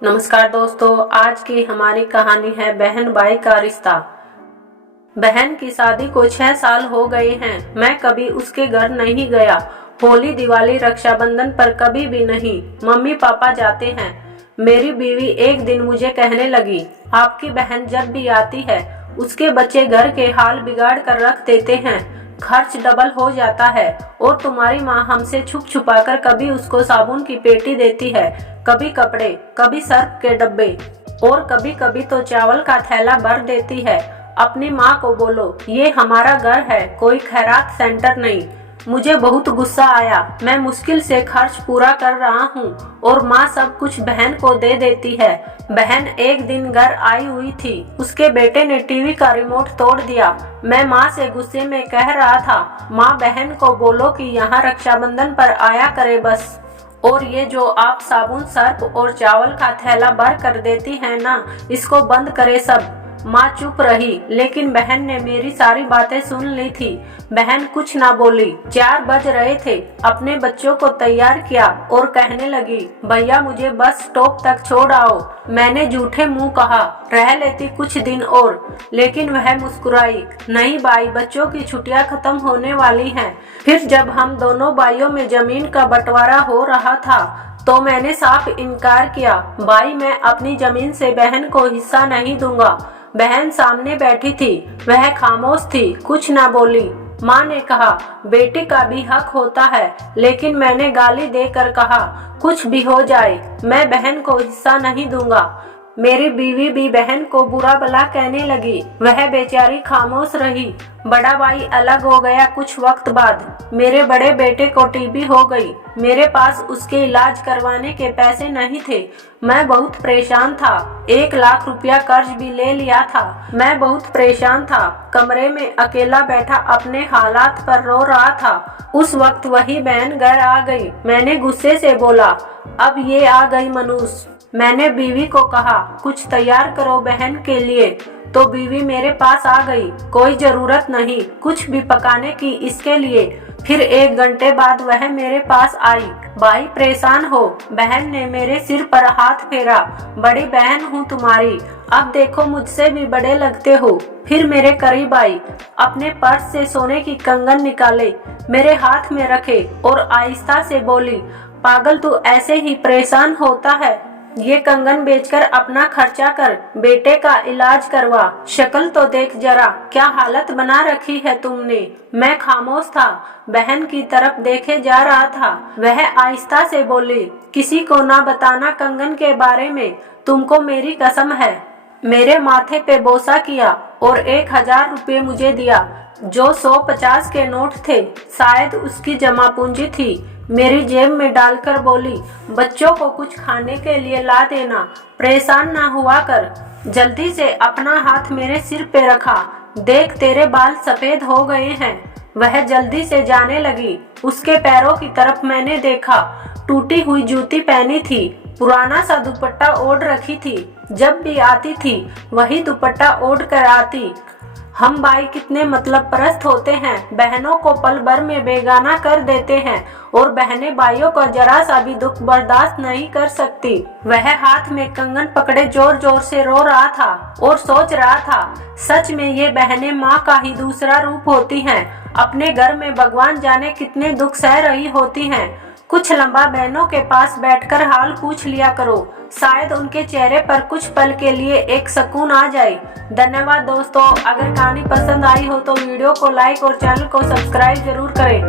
नमस्कार दोस्तों, आज की हमारी कहानी है बहन भाई का रिश्ता। बहन की शादी को 6 साल हो गए हैं। मैं कभी उसके घर नहीं गया। होली, दिवाली, रक्षाबंधन पर कभी भी नहीं। मम्मी पापा जाते हैं। मेरी बीवी एक दिन मुझे कहने लगी, आपकी बहन जब भी आती है उसके बच्चे घर के हाल बिगाड़ कर रख देते हैं, खर्च डबल हो जाता है। और तुम्हारी माँ हमसे छुप छुपा कर कभी उसको साबुन की पेटी देती है, कभी कपड़े, कभी सर्फ के डब्बे और कभी कभी तो चावल का थैला भर देती है। अपनी माँ को बोलो, ये हमारा घर है, कोई खैरात सेंटर नहीं। मुझे बहुत गुस्सा आया। मैं मुश्किल से खर्च पूरा कर रहा हूँ और माँ सब कुछ बहन को दे देती है। बहन एक दिन घर आई हुई थी। उसके बेटे ने टीवी का रिमोट तोड़ दिया। मैं माँ से गुस्से में कह रहा था, माँ बहन को बोलो कि यहाँ रक्षाबंधन पर आया करे बस। और ये जो आप साबुन, सर्फ और चावल का थैला भर कर देती है ना, इसको बंद करे सब। माँ चुप रही, लेकिन बहन ने मेरी सारी बातें सुन ली थी। बहन कुछ ना बोली। 4 बज रहे थे। अपने बच्चों को तैयार किया और कहने लगी, भैया मुझे बस स्टॉप तक छोड़ आओ। मैंने झूठे मुंह कहा, रह लेती कुछ दिन और, लेकिन वह मुस्कुराई। नहीं भाई, बच्चों की छुट्टियां खत्म होने वाली हैं। फिर जब हम दोनों भाइयों में जमीन का बंटवारा हो रहा था तो मैंने साफ इनकार किया, भाई मैं अपनी जमीन से बहन को हिस्सा नहीं दूंगा। बहन सामने बैठी थी, वह खामोश थी, कुछ ना बोली। माँ ने कहा, बेटी का भी हक होता है, लेकिन मैंने गाली देकर कहा, कुछ भी हो जाए मैं बहन को हिस्सा नहीं दूंगा। मेरी बीवी भी बहन को बुरा भला कहने लगी। वह बेचारी खामोश रही। बड़ा भाई अलग हो गया कुछ वक्त बाद। मेरे बड़े बेटे को टीबी हो गई। मेरे पास उसके इलाज करवाने के पैसे नहीं थे। मैं बहुत परेशान था। 1 लाख रुपया कर्ज भी ले लिया था। मैं बहुत परेशान था। कमरे में अकेला बैठा अपने हालात पर रो रहा था। उस वक्त वही बहन घर आ गई। मैंने गुस्से से बोला, अब ये आ गई मनुष्य। मैंने बीवी को कहा, कुछ तैयार करो बहन के लिए। तो बीवी मेरे पास आ गई। कोई जरूरत नहीं कुछ भी पकाने की इसके लिए। फिर 1 घंटे बाद वह मेरे पास आई। भाई परेशान हो? बहन ने मेरे सिर पर हाथ फेरा। बड़ी बहन हूँ तुम्हारी, अब देखो मुझसे भी बड़े लगते हो। फिर मेरे करीब आई, अपने पर्स से सोने की कंगन निकाले, मेरे हाथ में रखे और आहिस्ता से बोली, पागल तू ऐसे ही परेशान होता है? ये कंगन बेचकर अपना खर्चा कर, बेटे का इलाज करवा। शक्ल तो देख जरा, क्या हालत बना रखी है तुमने। मैं खामोश था, बहन की तरफ देखे जा रहा था। वह आहिस्ता से बोली, किसी को ना बताना कंगन के बारे में, तुमको मेरी कसम है। मेरे माथे पे बोसा किया और 1000 रुपये मुझे दिया, जो 150 के नोट थे, शायद उसकी जमा पूंजी थी। मेरी जेब में डालकर बोली, बच्चों को कुछ खाने के लिए ला देना, परेशान ना हुआ कर। जल्दी से अपना हाथ मेरे सिर पे रखा, देख तेरे बाल सफेद हो गए हैं। वह जल्दी से जाने लगी। उसके पैरों की तरफ मैंने देखा। टूटी हुई जूती पहनी थी, पुराना सा दुपट्टा ओढ़ रखी थी। जब भी आती थी वही दुपट्टा ओढ़ कर आती। हम भाई कितने मतलब परस्त होते हैं, बहनों को पल भर में बेगाना कर देते हैं और बहनें भाइयों को जरा सा भी दुख बर्दाश्त नहीं कर सकती। वह हाथ में कंगन पकड़े जोर जोर से रो रहा था और सोच रहा था, सच में ये बहनें माँ का ही दूसरा रूप होती हैं। अपने घर में भगवान जाने कितने दुख सह रही होती हैं। कुछ लंबा बहनों के पास बैठकर हाल पूछ लिया करो, शायद उनके चेहरे पर कुछ पल के लिए एक सुकून आ जाए। धन्यवाद दोस्तों। अगर कहानी पसंद आई हो तो वीडियो को लाइक और चैनल को सब्सक्राइब जरूर करें।